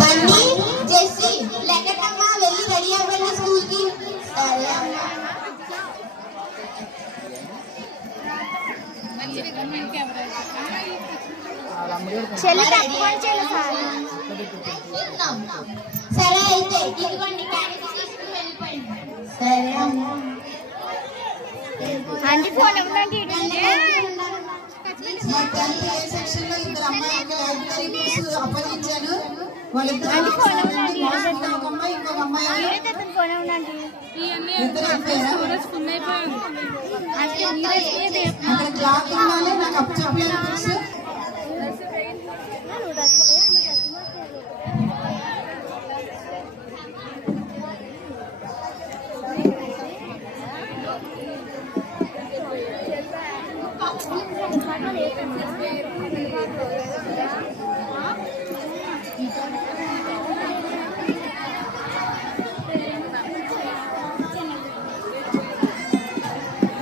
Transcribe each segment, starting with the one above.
బండి జెస్సీ లెక్కటమ్మా వెళ్ళి రెడీ అవ్వండి స్కూల్ కి. సరే అమ్మా. సరే అయితే ఇదిగోండి క్యారెట్ తీసుకుని వెళ్ళిపోయింది. సరే అమ్మా. సెక్షన్ లో ఇద్దరు అమ్మాయికి లైబ్రరీ బుక్స్ అప్పగించాను. వాళ్ళిద్దరు ఒక అమ్మాయి ఇంకొక అమ్మాయి ఇద్దరు అక్కడ క్లాత్ ఉండాలి. నాకు అప్పు చెప్పలేదు books.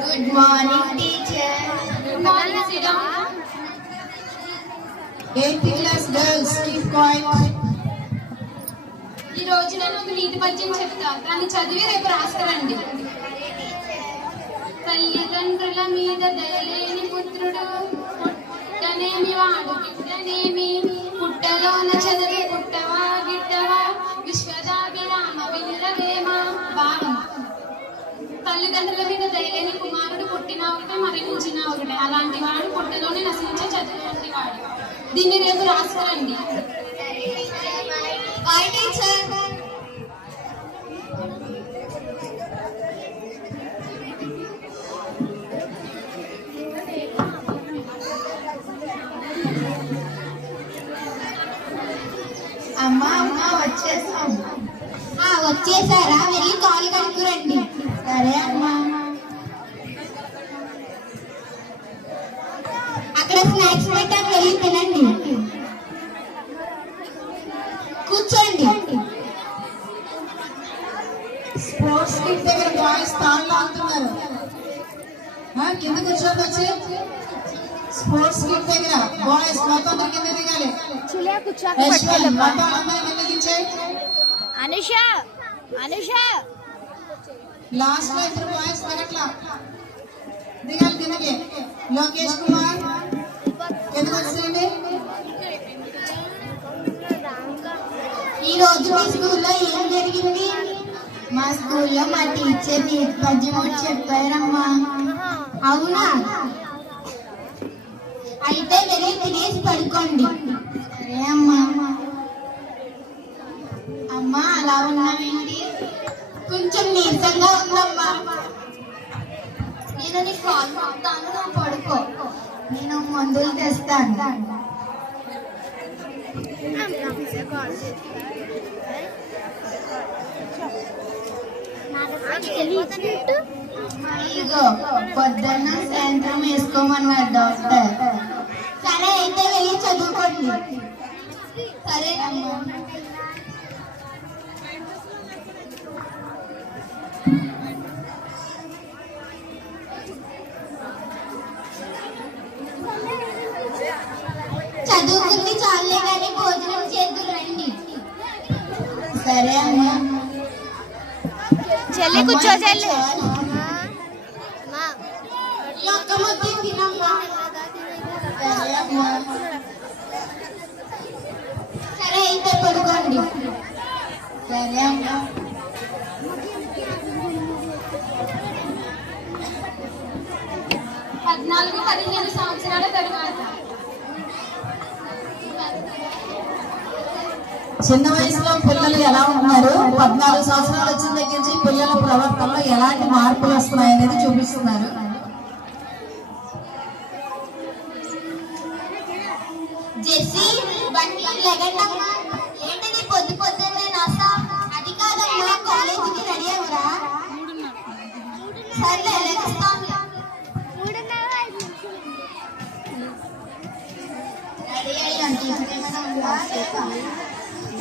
Good morning teacher. Good morning Sriram. 8th class girls keep quiet. ఈ రోజు నేను ఒక నీతి పద్యం చెప్తా, దాన్ని చదివి రేపు రాస్తారండి. తల్లిదండ్రుల మీద దయలేని పుత్రుడు పుట్టనేమి వాడు గిట్టనేమి, పుట్టలోన చదివి పుట్టవా గిట్టవా విశ్వదాభిరామ వినురవేమ. భావం: తల్లిదండ్రుల మీద దయలేని కుమారుడు పుట్టిన ఒకటే మరణించిన ఒకటే, అలాంటి వాడు పుట్టలోనే నశించే చదువుకుంటి వాడు. దీన్ని రేపు రాస్తారండి. Bye teacher. అమ్మా అమ్మా వచ్చేసాం. వచ్చేసారా? వెళ్ళి కాలు కడుక్కురండి. సరే అమ్మా. అక్కడ స్నాక్స్ పెట్టాక వెళ్ళి తినండి. కూర్చోండి. స్పోర్ట్స్ కిట్ దగ్గర బాయ్స్ తాళ్ళు లాగుతున్నారు. కింద కూర్చోండి. వచ్చి స్పోర్ట్స్ కిట్ దగ్గర బాయ్స్ మొత్తం కింద దిగాలి. మొత్తం అందరూ కింద దించాయి. అనుష లాస్ట్ లో ఇద్దరు బాయ్స్ దిగట్లా, దిగాలి కిందకి. లోకేష్ కుమార్ కిందకి వచ్చేయండి. ఈ రోజు మీ స్కూల్లో ఏం జరిగింది? మా స్కూల్లో మా టీచర్ నీతి పద్యం ఒకటి చెప్పారమ్మా. అవునా? అయితే వెళ్ళి తినేసి పడుకోండి. సరే అమ్మా. అమ్మా అలా ఉన్నావేంటి? కొంచెం నీరసంగా ఉందమ్మా. నేను నీ కాల్ మొత్తాను, నా పడుకో. నేను మందులు తెస్తాను. ఇగో పొద్దున్న సాయంత్రం వేసుకోమన్నారు డాక్టర్. సరే అయితే వెళ్ళి చదువుకోండి. సరే అమ్మా. చదువుకుంది చాలే కానీ భోజనం చేద్దు రండి. సరే అమ్మా. చెల్లి కూర్చో. చెల్లి సరే అమ్మా. సరే అయితే పడుకోండి. సరే అమ్మా. 14-15 సంవత్సరాల తరువాత చిన్న వయసులో పిల్లలు ఎలా ఉన్నారు, 14 సంవత్సరాలు వచ్చిన దగ్గర నుంచి పిల్లల ప్రవర్తనలో ఎలాంటి మార్పులు వస్తున్నాయి అనేది చూపిస్తున్నారు. జెస్సీ బండి లెగండమ్మా. ఏంటిది పొద్దు పొద్దున్నే నాసా? అది కాదమ్మా, కాలేజీకి రెడీ అవ్వరా? సర్లే లెగస్తాను. రెడీ అయ్యండి.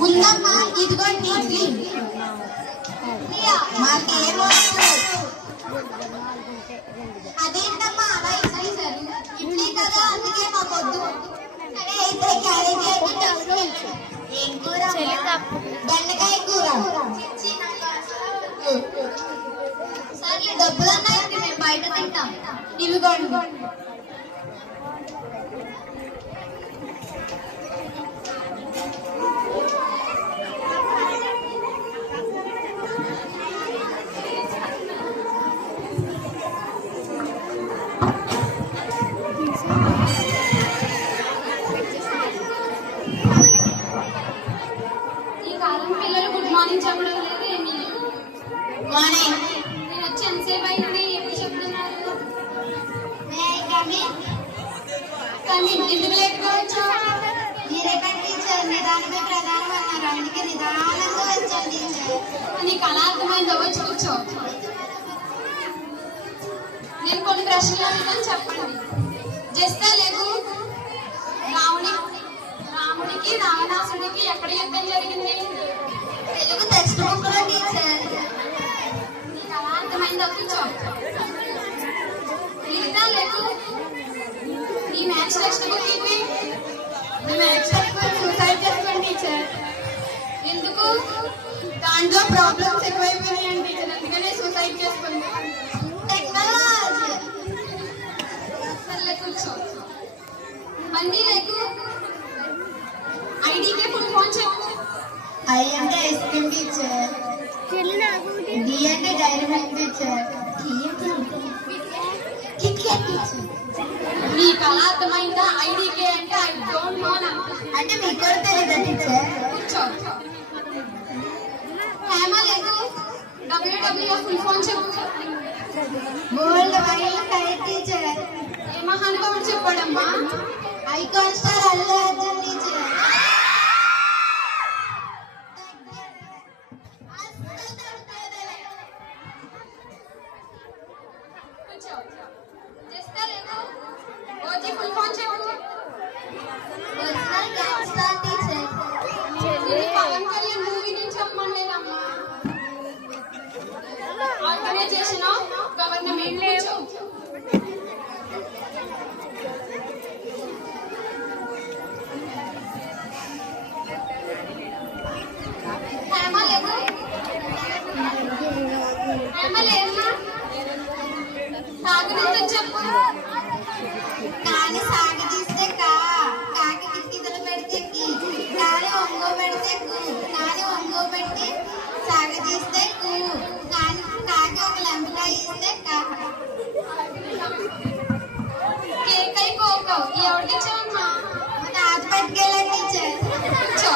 ఉందమ్మా, ఇదిగోండి ఇడ్లీ. మాకేమో అదేంటమ్మా అలా ఇడ్లీ కదా? అందుకే మాకు వద్దు. సరే అయితే క్యారేజ్ ఏం కూర? బెండకాయ కూర. సర్లే డబ్బులు అన్నాయండి, మేము బయట తింటాం. ఇవిగోండి. ఈ కాలం పిల్లలు గుడ్ మార్నింగ్ చెప్పడం లేదు, ఏమీ లేదు. మార్నింగ్. నేను వచ్చి ఎంతసేపు అయింది, ఎప్పుడు చెప్తున్నారు? కానీ ఎందుకు లేట్గా వచ్చావు? మీరేటా టీచర్? నిదానమే ప్రధానం అన్నారు, అందుకే నిదానంగా వచ్చాను టీచర్. నీకు అలా అర్థమైందో వచ్చి కూర్చో. నేను కొన్ని ప్రశ్నలు అడుగుతాను, చెప్పండి. చేస్తా లేదు. రాముడికి రావణాసుడికి ఎక్కడ యుద్ధం జరిగింది? తెలుగు టెక్స్ట్ బుక్ లో టీచర్. నీకు అలా అర్థమైందో కూర్చో. మిగతా లేదు. నీ మ్యాథ్స్ టెక్స్ట్ బుక్ ఇవి. నీ మ్యాథ్స్ టెక్స్ట్ బుక్ సూసైడ్ చేసుకోండి టీచర్. ఎందుకు? దాంట్లో ప్రాబ్లమ్స్ ఎక్కువైపోయినాయి టీచర్, అందుకనే సూసైడ్ చేసుకుంది. టెక్నాలజీ. సర్లే కూర్చో. మళ్ళీ లేకు. ఐడీకే ఫుల్ ఫామ్ చెప్పు. ఐ అంటే ఐస్ క్రీమ్ టీచర్. డి అంటే dairy milk teacher. KitKat teacher. నీకు అలా అర్థమైందా? ఐడీకే అంటే ఐ డోంట్ నో అంటే మీకు కూడా తెలియదా టీచర్? కూర్చో. హేమ లేదు. డబ్ల్యూడబ్ల్యూ ఫుల్ ఫామ్ చెప్పు. World wild fire teacher. ఏ మహానుభావుడు చెప్పాడమ్మా? Icon star Allu Arjun teacher. కూర్చో. చేస్తా లేదు. ఓజీ ఫుల్ ఫామ్ చెప్పు. Original gangster teacher. ఇది పవన్ కళ్యాణ్ మూవీ నుంచి చెప్పమండేదమ్మా. Organisation of government. కూర్చో. హేమ లేదు. హేమ లేదు. తాగునీరు చెప్పు. కాని సాగదీస్తే కాకి కిటికీలు పెడితే కి, కాని ఒంగో పెడితే కు, కాని ఒంగో పెట్టి సాగదీస్తే కు, కాని కాకి ఒక లెంపకాయ ఇస్తే కా. కేక్ అయి కోకో ఎవరికి ఇచ్చావమ్మా? మా తాత పట్టుకెళ్ళా టీచర్. కూర్చో.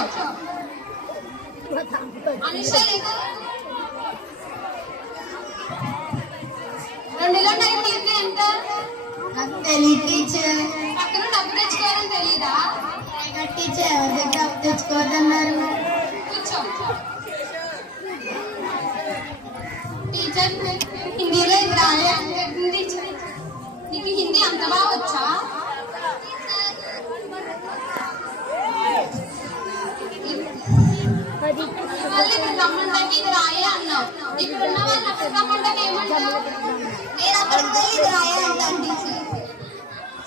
అనుష లేదు. 2లో 9 తీరితే ఎంత? నాకు తెలియదు టీచర్. పక్కన డబ్బు తెచ్చుకోవాలని తెలీదా? టీచర్ ఎవరి దగ్గర అప్పు తెచ్చుకోవద్దన్నారు. కూర్చో. టీచర్ హిందీలో ఇది రాలే అంటుంది. నీకు హిందీ అంత బాగా వచ్చా? మళ్ళీ ఇక్కడ రమ్మంటాకి ఇది రాయే అన్నావు. ఇక్కడ ఉన్న వాళ్ళు అక్కడ రమ్మంటాకి ఏమంటావు? నేను అక్కడికి వెళ్ళి ఇది రాయాలంటాను టీచర్.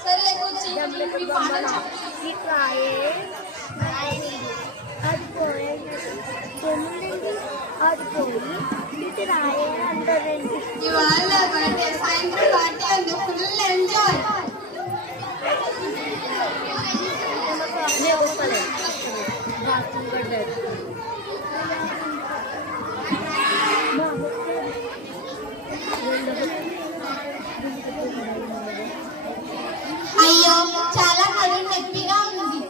సర్లే కూర్చో. మీ పాఠం చెప్పు. ఇవాళ బర్త్డే, సాయంత్రం పార్టీ ఉంది, ఫుల్ ఎంజాయ్. అయ్యో చాలా కడుపు నొప్పిగా ఉంది.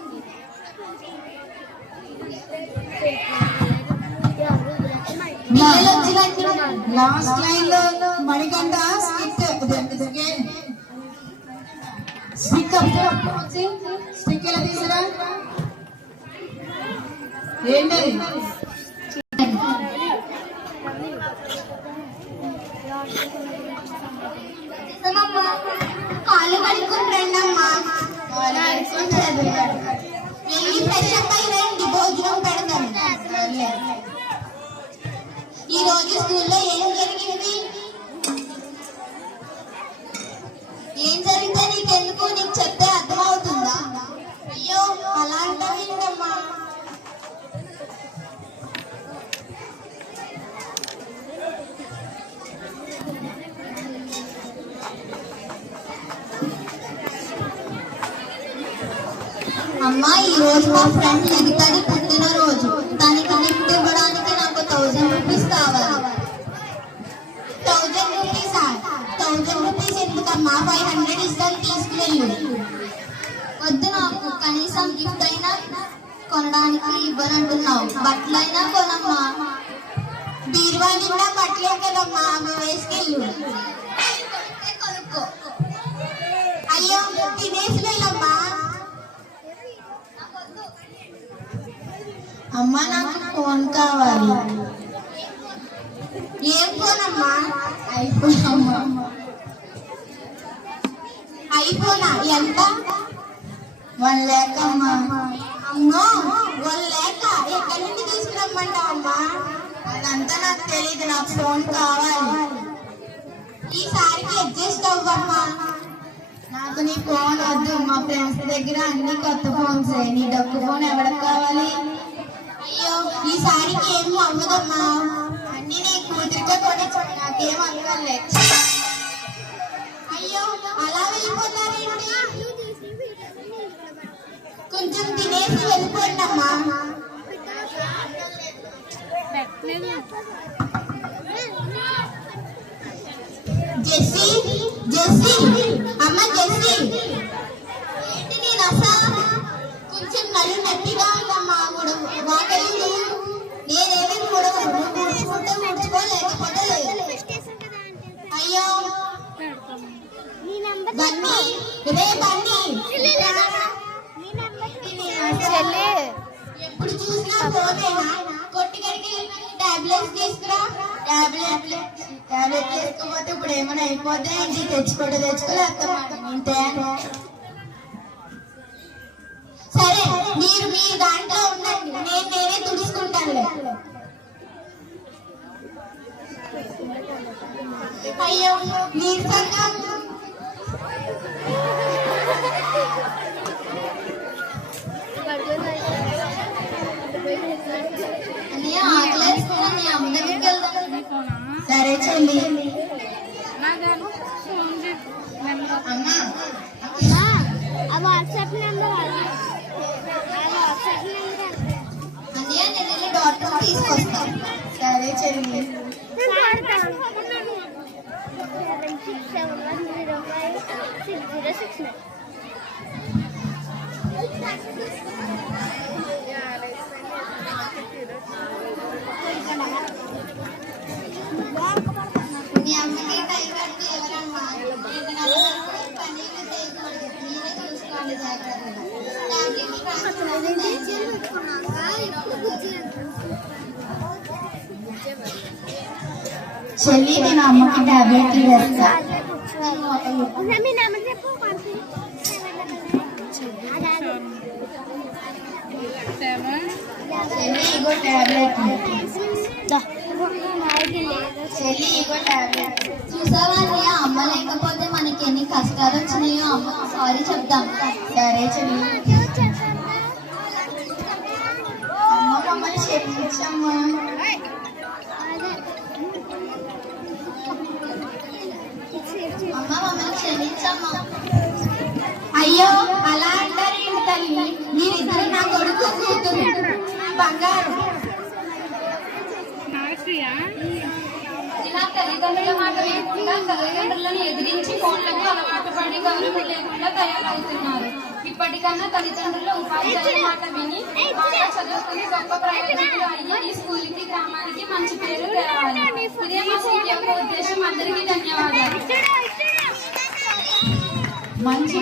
లాస్ట్ లైన్ లో మణికంఠ స్టిక్ స్టిక్ ఎలా తీసురా? ఏంటది? కాళ్ళు కడుక్కొని రండమ్మా. వెళ్ళి ఫ్రెష్ అప్ అయి రండి, భోజనం పెడతాను. ఈ రోజు స్కూల్లో ఏం జరిగింది? ఏం జరిగితే నీకెందుకు? నీకు చెప్తే అర్థం అమ్మా ఈ రోజు మా ఫ్రెండ్ లిఖితది పుట్టినరోజు. దానికి గిఫ్ట్ ఇవ్వడానికి నాకు 1000 రూపీస్ కావాలి. 1000 రూపీసా? 1000 రూపీస్ ఎందుకమ్మా? 500 ఇస్తాను, తీసుకువెళ్ళు. వద్దు, నాకు కనీసం గిఫ్ట్ అయినా కొనడానికి ఇవ్వనంటున్నావు. బట్టలైనా కొనమ్మా. బీరువా నిండా బట్టలే కదమ్మా, అవి వేసుకెళ్ళు. కొనుక్కో. అయ్యో, తినేసి వెళ్ళమ్మా. అమ్మా నాకు ఫోన్ కావాలి. ఏం ఫోన్ అమ్మా? ఐఫోన్ అమ్మా. ఐఫోనా? ఎంత? 1 lakh అమ్మా. అమ్మో, 1 lakh? ఎక్కడి నుండి తీసుకురమ్మంటావమ్మా? అదంతా నాకు తెలియదు, నాకు ఫోన్ కావాలి. ఈసారికి అడ్జస్ట్ అవ్వమ్మా. నాకు నీ ఫోన్ వద్దు, మా ఫ్రెండ్స్ దగ్గర అన్ని కొత్త ఫోన్స్. నీ డబ్బు ఫోన్ ఎవరికి కావాలి? అయ్యో, ఈసారికి ఏం అవ్వదమ్మా. అన్ని నీ కూతురికే కొనిచ్చు, నాకేం అక్కర్లే. అయ్యో, అలా వెళ్ళిపోతారేంటి? కొంచెం తినేసి వెళ్ళిపోండి అమ్మా. జెస్సీ, జెస్సీ, అమ్మ జెస్సీ, ఏంటి నీ నస? కొంచెం నడు నొప్పిగా ఉందమ్మా. వాకెళ్ళు. నేనేమి ముడవు, నువ్వు ముడుచుకుంటే ముడుచుకో, లేకపోతే లేదు. అయ్యో బన్నీ, రే బన్నీ, ఎప్పుడు చూసినా ఫోనేనా? కొట్టుకడికి టాబ్లెట్స్ తీసుకురా. టాబ్లెట్ చేసుకోకపోతే ఇప్పుడు ఏమైనా అయిపోతే ఇంటి తెచ్చుకోలేకపోతే. సరే, మీరు మీ దాంట్లో ఉండండి, నేనే తుడుచుకుంటానులే. అయ్యో నీరసంగా అన్నయ్య, ఆకలేస్తున్నా, నీ అమ్మ దగ్గరికి వెళ్దాం. సరే చెల్లి. అమ్మా వాట్సాప్ నెంబర్ అన్నయ్య, నేను వెళ్ళి డాక్టర్ తీసుకొస్తాను. సరే చెల్లి. 7671056069. మీ అమ్మకి టైం కట్టి ఎవరమ్మా? పన్నీరు చేయకూడదు, మీరే చూసుకోండి జాగ్రత్తగా. నాకేమి రాసుకోండి, దయచేసి. చెల్లి, నేను అమ్మకి టాబ్లెట్ వేస్తా. మీ నెంబర్ చెప్పు. చెల్లి ఇగో టాబ్లెట్. చెల్లి ఇగో టాబ్లెట్. చూసావా అన్నయ్య, అమ్మ లేకపోతే మనకి ఎన్ని కష్టాలు వచ్చినాయో. అమ్మకి సారీ చెప్దాం. సరే చెల్లి. అమ్మ మమ్మల్ని క్షమించమ్మా. అమ్మ మమ్మల్ని క్షమించమ్మా. అయ్యో, అలా అంటారేంటి తల్లి? మీరిద్దరు నా కొడుకు కూతురు, బంగారు. ఇలా తల్లిదండ్రుల మాట లేకుండా తల్లిదండ్రులను ఎదిరించి ఫోన్లకు అలవాటు పడి గౌరవం లేకుండా తయారవుతున్నారు. ఇప్పటికన్నా తల్లిదండ్రుల ఉపాధ్యాయుల మాట విని బాగా చదువుకుని గొప్ప ప్రయోజకులు అయ్యి ఈ స్కూల్కి, గ్రామానికి మంచి పేరు తేవాలి. ఇదే మా స్కూల్ యొక్క ఉద్దేశం. అందరికీ ధన్యవాదాలు. మంచి